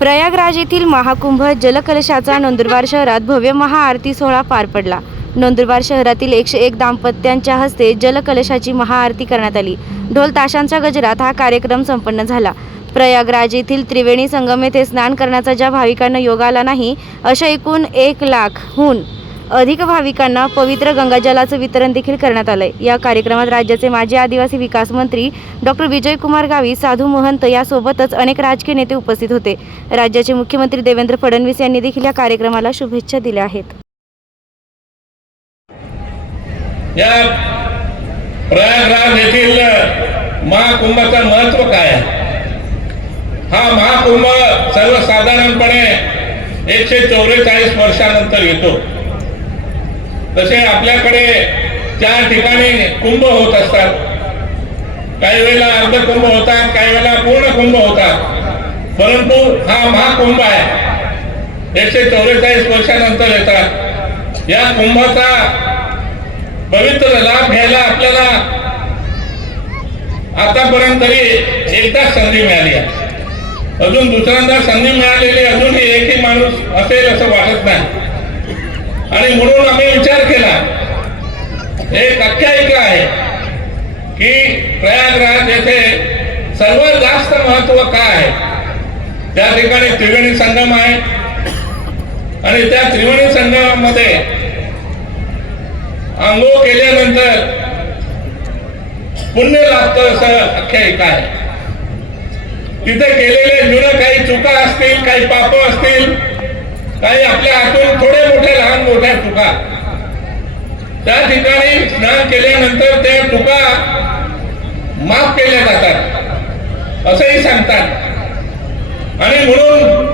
प्रयागराज येथील महाकुंभ जलकलशाचा नंदुरबार शहरात भव्य महाआरती सोहळा पार पडला. नंदुरबार शहरातील एकशे एक दाम्पत्यांच्या हस्ते जलकलशाची महाआरती करण्यात आली. ढोल ताशांच्या गजरात हा कार्यक्रम संपन्न झाला. प्रयागराज येथील त्रिवेणी संगम येथे स्नान करण्याचा ज्या भाविकांना योग आला नाही अशा एकूण एक लाखहून अधिक भाविकांना पवित्र गंगाजलाचं वितरण देखील करण्यात आलंय. या कार्यक्रमात राज्याचे माजी आदिवासी विकास मंत्री डॉक्टर विजयकुमार गावी साधू महंत यासोबतच अनेक राजकीय नेते उपस्थित होते. राज्याचे मुख्यमंत्री देवेंद्र फडणवीस यांनी देखील या कार्यक्रमाला शुभेच्छा दिल्या आहेत. या प्रयागराज येथील महाकुंभाचं महत्त्व काय हा महाकुंभ सर्वसाधारणपणे एकशे चौवेचाळीस वर्षानंतर येतो. तसे आपल्याकडे चार ठिकाणी कुंभ होत असतात. काही वेळेला अर्ध कुंभ होतात काही वेळेला पूर्ण कुंभ होतात. परंतु हा महाकुंभ आहे. एकशे चौवेचाळीस वर्षानंतर येतात. या कुंभाचा पवित्र लाभ घ्यायला आपल्याला आतापर्यंत तरी एकदाच संधी मिळाली आहे. अजून दुसऱ्यांदा संधी मिळालेली अजूनही एकही माणूस असेल असं वाटत नाही. आणि म्हणून आम्ही विचार केला. एक आख्यायिका आहे की प्रयागराज येथे सर्वात जास्त महत्त्व काय आहे? त्या ठिकाणी त्रिवेणी संगम आहे. आणि त्या त्रिवेणी संगमामध्ये आंघोळ केल्यानंतर पुण्य लागतं असं आख्यायिका आहे. तिथे केलेले जुनं काही चुका असतील काही पाप असतील काही आपल्या हातून थोडे मोठे लहान मोठ्या चुका त्या ठिकाणी स्नान केल्यानंतर त्या चुका माफ केल्या जातात. असंही सांगतात. आणि म्हणून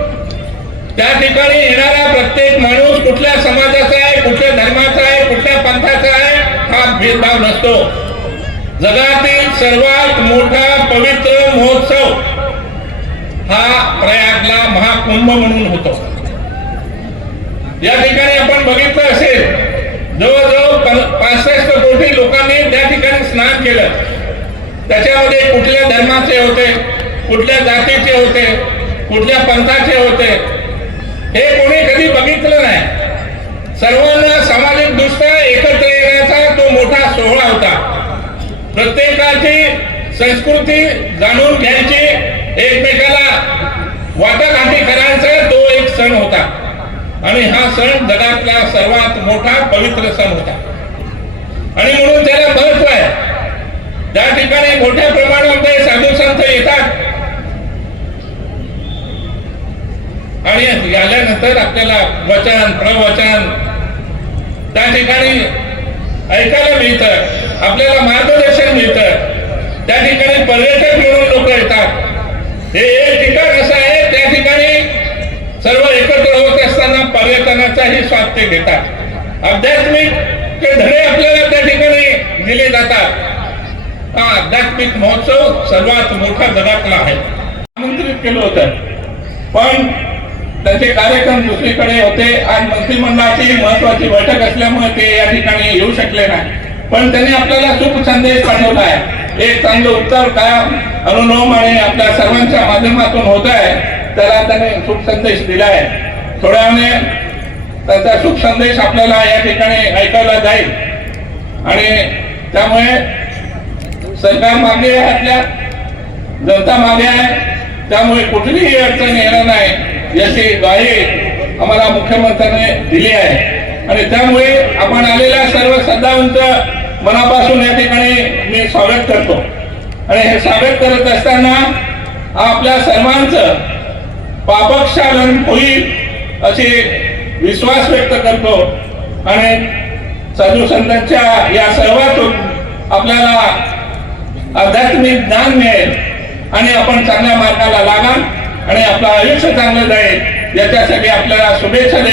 त्या ठिकाणी येणारा प्रत्येक माणूस कुठल्या समाजाचा आहे कुठल्या धर्माचा आहे कुठल्या पंथाचा आहे हा भेदभाव नसतो. जगातील सर्वात मोठा पवित्र महोत्सव हा प्रयागला महाकुंभ म्हणून होतो. या ठिकाणी आपण बघितलं असेल जवळजवळ पन- पासष्ट कोटी लोकांनी त्या ठिकाणी स्नान केलं. त्याच्यामध्ये कुठल्या धर्माचे होते कुठल्या जातीचे होते कुठल्या पंथाचे होते हे कोणी कधी बघितलं नाही. सर्वांना सामाजिक दृष्ट्या एकत्र येण्याचा तो मोठा सोहळा होता. प्रत्येकाची संस्कृती जाणून घ्यायची एकमेकाला वाटाघाटी करायचा तो एक सण होता. आणि हा सण जगातला सर्वात मोठा पवित्र सण होता. आणि म्हणून त्याला महत्त्व आहे. त्या ठिकाणी मोठ्या प्रमाणामध्ये साधू संत येतात आणि आल्यानंतर आपल्याला वचन प्रवचन त्या ठिकाणी ऐकायला मिळतं आपल्याला मार्गदर्शन मिळतं. त्या ठिकाणी पर्यटक म्हणून लोक येतात. हे एक ठिकाण असं आहे त्या ठिकाणी सर्व एकत्र पर्यटनाचाही स्वाद ते घेतात. आध्यात्मिक ते धडे आपल्याला त्या ठिकाणी दिले जातात. हा आध्यात्मिक महोत्सव सर्वात मोठा जगातला आहे. आमंत्रित केलं होतं. पण त्याचे कार्यक्रम दुसरीकडे होते आणि मंत्रिमंडळाची महत्वाची बैठक असल्यामुळे ते या ठिकाणी येऊ शकले नाही. पण त्यांनी आपल्याला सुख संदेश पाठवला आहे. एक चांगलं उत्तर काय अनुनोम आणि आपल्या सर्वांच्या माध्यमातून होत आहे. त्याला त्याने सुख संदेश दिला आहे. थोड्या त्याचा सुख संदेश आपल्याला या ठिकाणी ऐकायला जाईल. आणि त्यामुळे सरकार मागे आहे आपल्या जनता मागे आहे. त्यामुळे कुठलीही अडचण येणार नाही याची ग्वाही आम्हाला मुख्यमंत्र्यांनी दिली आहे. आणि त्यामुळे आपण आलेल्या सर्व श्रद्धांचं मनापासून या ठिकाणी मी स्वागत करतो. आणि हे स्वागत करत असताना आपल्या सर्वांचं पापक्षालन होईल अशी विश्वास व्यक्त करतो. आणि साधू संतांच्या या सर्वातून आपल्याला आध्यात्मिक ज्ञान मिळेल. आणि आपण चांगल्या मार्गाला लागाल. आणि आपलं आयुष्य चांगलं जाईल. याच्यासाठी आपल्याला शुभेच्छा